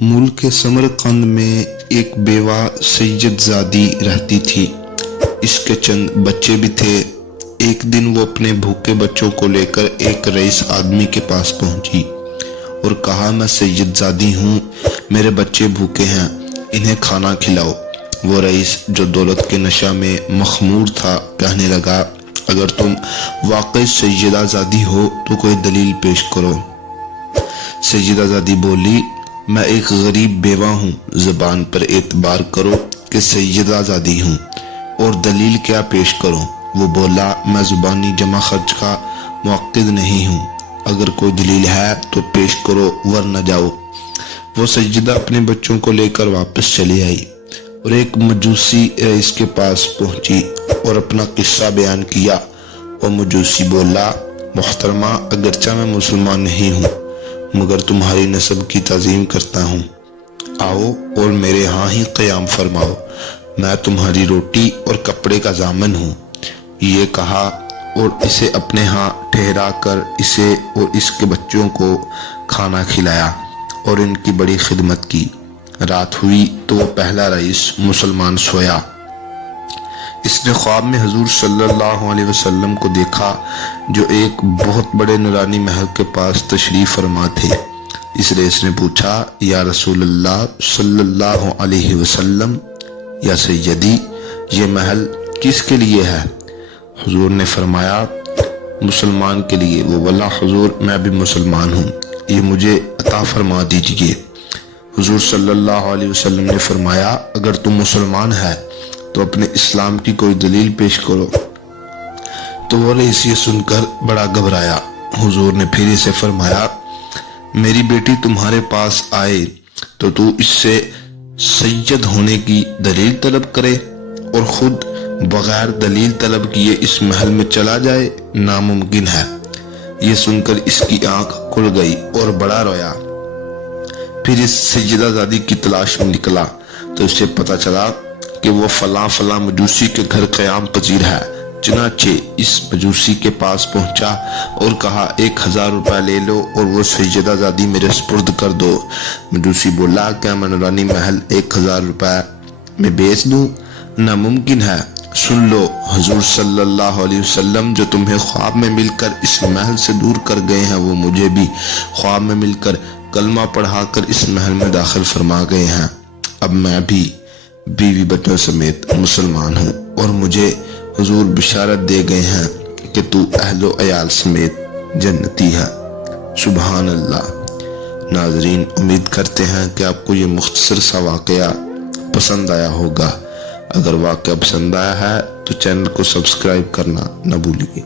मुल्क समरकंद में एक बेवा सैयदजादी रहती थी। इसके चंद बच्चे भी थे। एक दिन वो अपने भूखे बच्चों को लेकर एक रईस आदमी के पास पहुंची और कहा, मैं सैयदजादी हूँ, मेरे बच्चे भूखे हैं, इन्हें खाना खिलाओ। वो रईस जो दौलत के नशा में मखमूर था कहने लगा, अगर तुम वाकई सैयदजादी हो तो कोई दलील पेश करो। सैयदजादी बोली, मैं एक गरीब बेवा हूँ, ज़बान पर एतबार करो कि सैयदजादी हूँ, और दलील क्या पेश करूँ। वो बोला, मैं ज़ुबानी जमा खर्च का मुअक्किद नहीं हूँ, अगर कोई दलील है तो पेश करो वरना जाओ। वो सैयदा अपने बच्चों को लेकर वापस चली आई और एक मजूसी रईस के पास पहुंची और अपना किस्सा बयान किया। और मजूसी बोला, मोहतरमा, अगरचा मैं मुसलमान नहीं हूँ मगर तुम्हारी नस्ब की ताज़ीम करता हूँ, आओ और मेरे यहाँ ही क़याम फरमाओ, मैं तुम्हारी रोटी और कपड़े का ज़ामन हूँ। ये कहा और इसे अपने यहाँ ठहरा कर इसे और इसके बच्चों को खाना खिलाया और इनकी बड़ी खिदमत की। रात हुई तो वो पहला रईस मुसलमान सोया। इसने ख्वाब में हुजूर सल्लल्लाहु अलैहि वसल्लम को देखा जो एक बहुत बड़े नूरानी महल के पास तशरीफ फरमा थे। इस रईस ने पूछा, या रसूलल्लाह सल्लल्लाहु अलैहि वसल्लम, या सैयदी, ये महल किसके लिए है? हुजूर ने फरमाया, मुसलमान के लिए। वो बोला, हुजूर, मैं भी मुसलमान हूँ, ये मुझे अता फरमा दीजिए। हुजूर सल्लल्लाहु अलैहि वसल्लम ने फरमाया, अगर तुम मुसलमान है तो अपने इस्लाम की कोई दलील पेश करो। तो वो रईस ये सुनकर बड़ा घबराया। हुजूर ने फिर इसे फरमाया, मेरी बेटी तुम्हारे पास आए तो तू इससे सैयद होने की दलील तलब करे और खुद बगैर दलील तलब किए इस महल में चला जाए, नामुमकिन है। ये सुनकर इसकी आंख खुल गई और बड़ा रोया। फिर इस सैयदजादी की तलाश में निकला तो उसे पता चला कि वो फला मजूसी के घर क़याम पजीर है। चुनाचे इस मजूसी के पास पहुंचा और कहा, 1000 रुपये ले लो और वो सैयदजादी मेरे सुपुर्द कर दो। मजूसी बोला, क्या मैं नूरानी महल 1000 रुपये में बेच दूं? नामुमकिन है। सुन लो, हुजूर सल्लल्लाहु अलैहि वसल्लम जो तुम्हें ख्वाब में मिलकर इस महल से दूर कर गए हैं, वो मुझे भी ख्वाब में मिलकर कलमा पढ़ाकर इस महल में दाखिल फरमा गए हैं। अब मैं भी बीवी बच्चों समेत मुसलमान हूँ और मुझे हुजूर बिशारत दे गए हैं कि तू अहलो अयाल समेत जन्नती है। सुभान अल्लाह। नाज़रीन, उम्मीद करते हैं कि आपको ये मुख्तसर सा वाक़या पसंद आया होगा। अगर वाक़या पसंद आया है तो चैनल को सब्सक्राइब करना न भूलिए।